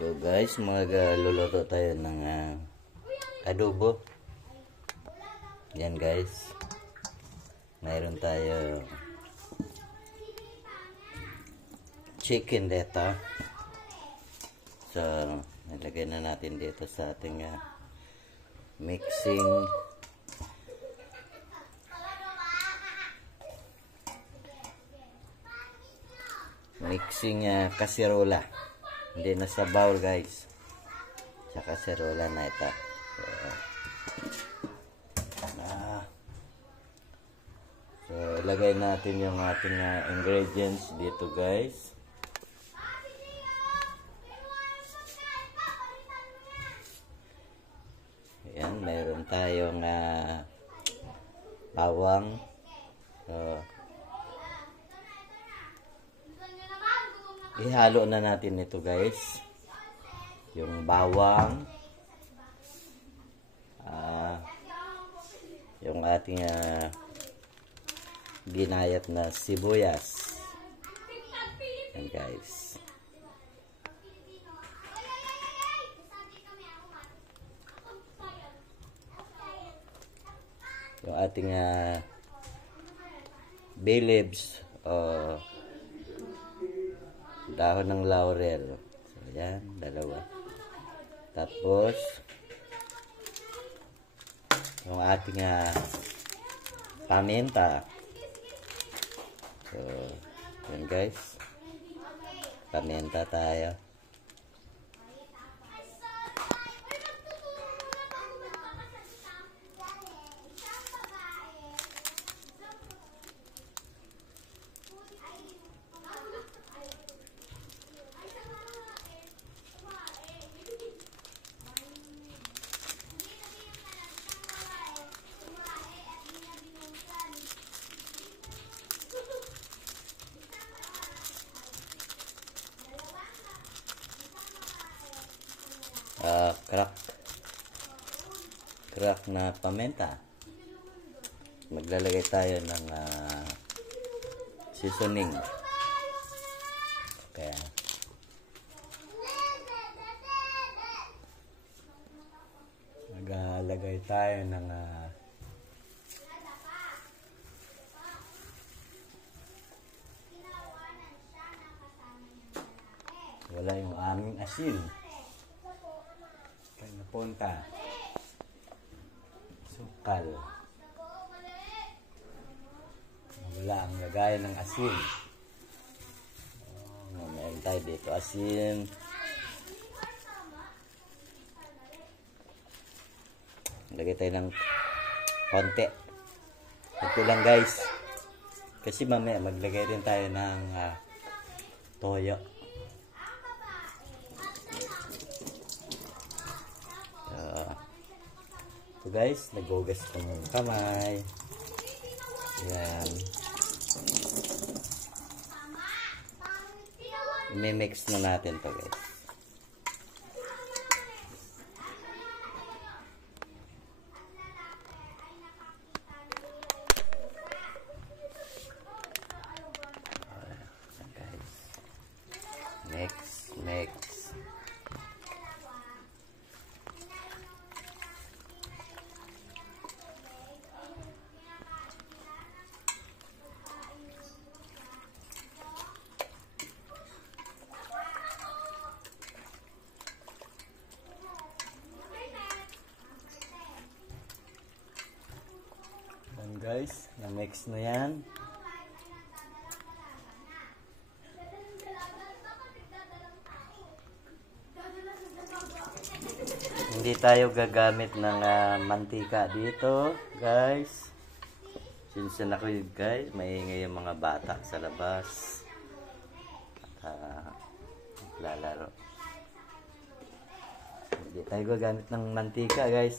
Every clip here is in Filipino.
So guys, magluluto tayo ng adobo. Yan guys. Mayroon tayo chicken dito. So, nilagay na natin dito sa ating mixing kasirola. Hindi na sa bowl guys. Sa kasirola na ito. So, ilagay natin yung ating ingredients dito guys. Ayan, mayroon tayong bawang. So, ihalo na natin ito guys. Yung bawang. Yung ating ginayat na sibuyas. Yan guys. Yung ating bay leaves o dahon ng laurel. So, yan, dalawa. Tapos, yung ating paminta. So, yan guys. Paminta tayo. Crack na paminta. Maglalagay tayo ng seasoning. Kaya maglalagay tayo ng wala yung aming asin. Kaya napunta. Sukal. Wala ang lagayan ng asin. Mayroon tayo dito asin. Lagay tayo ng konti. Ito lang guys. Kasi mamaya maglagay din tayo ng toyo. So guys, naghugas ko ng kamay. Yan. I-mix na natin to guys. Mix. Guys, na-mix na yan. Hindi tayo gagamit ng mantika dito, guys. Since na ako guys, maingay yung mga bata sa labas. At lalaro. Hindi tayo gagamit ng mantika, guys.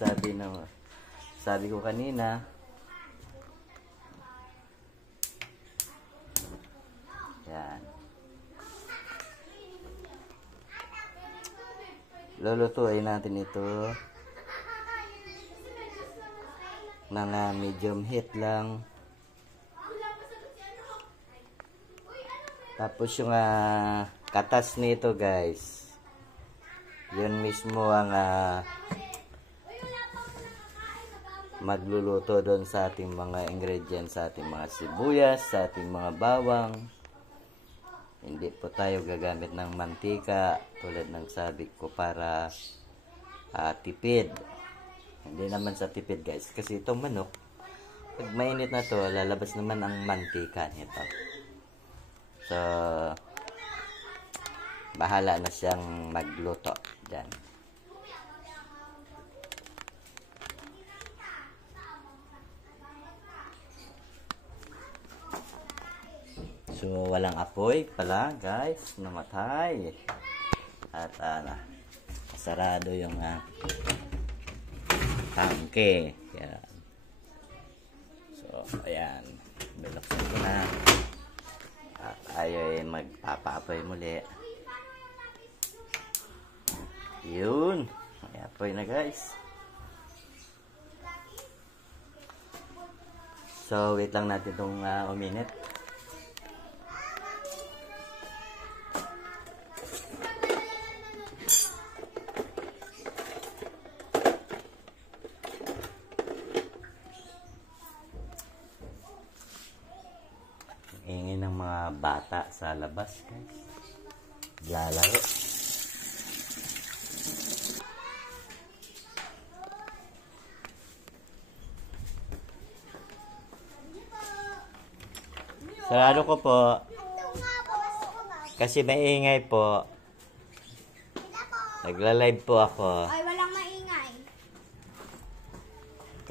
Sabi ko kanina. Yan. Lulutuin natin ito ng medium heat lang. Tapos yung katas nito guys, Yun mismo ang magluluto doon sa ating mga ingredients, sa ating mga sibuyas, sa ating mga bawang. Hindi po tayo gagamit ng mantika tulad ng sabi ko para tipid. Hindi naman sa tipid guys, kasi itong manok, pag mainit na to, lalabas naman ang mantika nito. So, bahala na siyang magluto dyan. So, walang apoy pala guys, namatay. At sarado yung tangke. Yan. So, ayan. Binuksan ko na. At ay magpapaapoy muli. Yun. May apoy na guys. So, wait lang natin itong uminit. Ingay ng mga bata sa labas guys. Lalaro. Sarado ko po. Kasi maingay po. Nagla-live po ako. Ay, walang maingay.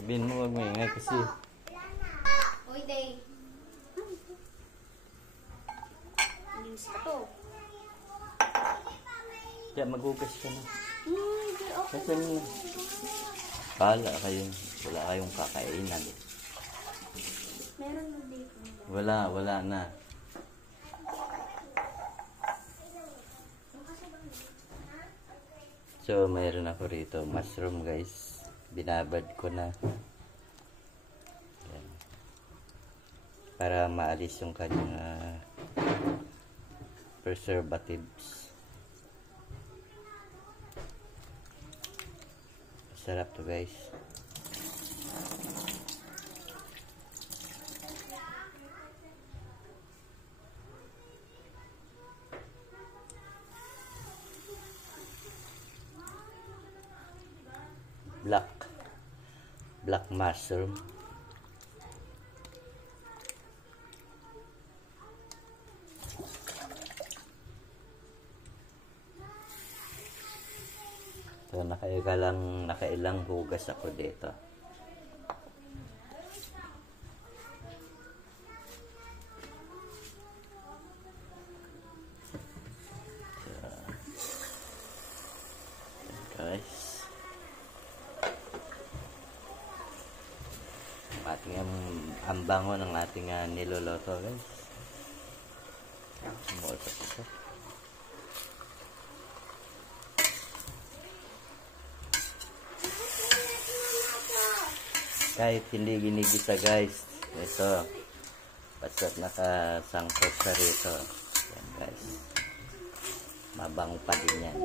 Sabihin mo huwag maingay kasi. Uy, day. Linis ka to. Kaya maghugas ka na. Hindi, okay. Kasi pala kayo. Wala kayong kakainan. Meron mo dito. Wala na. So, mayroon ako rito. Mushroom guys. Binabad ko na. Ayan. Para maalis yung kanyang preservatives. Sarap to guys. Black mushroom. So, nakailang hugas ako dito. So, guys. Ang bango ng ating niluluto guys. Ito. Kahit hindi ginigisa guys, ito basta't nakasangkot sa rito. Yan guys, mabango pa din yan.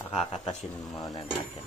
Pakakatasin muna natin.